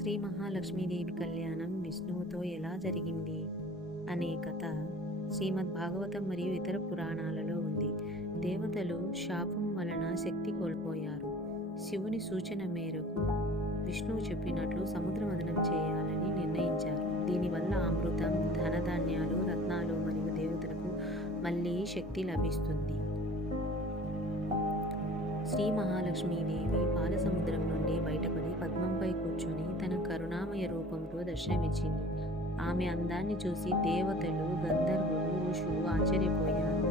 శ్రీ మహాలక్ష్మీదేవి కళ్యాణం విష్ణువుతో ఎలా జరిగింది అనే కథ శ్రీమద్ భాగవతం మరియు ఇతర పురాణాలలో ఉంది. దేవతలు శాపం వలన శక్తి కోల్పోయారు. శివుని సూచన మేరకు విష్ణువు చెప్పినట్లు సముద్ర మథనం చేయాలని నిర్ణయించారు. దీనివల్ల అమృతం, ధనధాన్యాలు, రత్నాలు మరియు దేవతలకు మళ్ళీ శక్తి లభిస్తుంది. శ్రీ మహాలక్ష్మీదేవి పాలసముద్రం నుండి బయటపడి పద్మంపై కూర్చొని తన కరుణామయ రూపంతో దర్శనమిచ్చింది. ఆమె అందాన్ని చూసి దేవతలు, గంధర్వులు, ఋషులు ఆశ్చర్యపోయారు.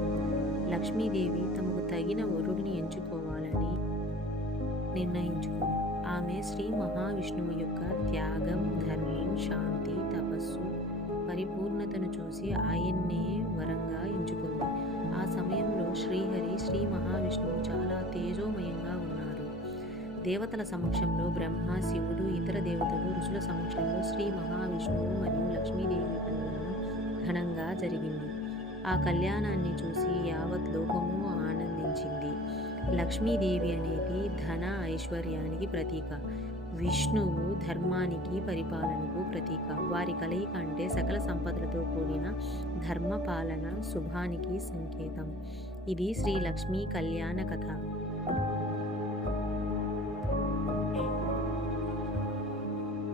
లక్ష్మీదేవి తమకు తగిన వరుడిని ఎంచుకోవాలని నిర్ణయించుకుంది. ఆమె శ్రీ మహావిష్ణువు యొక్క త్యాగం, ధర్మం, శాంతి, తపస్సు, పరిపూర్ణతను చూసి ఆయన్నే వరంగా ఎంచుకుంది. ఆ సమయంలో శ్రీహరి, శ్రీ మహావిష్ణువు చాలా తేజోమయంగా ఉన్నారు. దేవతల సమక్షంలో బ్రహ్మ, శివుడు, ఇతర దేవతలు, ఋషుల సమక్షంలో శ్రీ మహావిష్ణువు మరియు లక్ష్మీదేవి కళ్యాణం ఘనంగా జరిగింది. ఆ కళ్యాణాన్ని చూసి యావత్ లోకము ఆనందించింది. లక్ష్మీదేవి అనేది ధన, ఐశ్వర్యానికి ప్రతీక. విష్ణువు ధర్మానికి, పరిపాలనకు ప్రతీక. వారి కలయిక అంటే సకల సంపదలతో కూడిన ధర్మపాలన, శుభానికి సంకేతం. ఇది శ్రీ లక్ష్మీ కళ్యాణ కథ.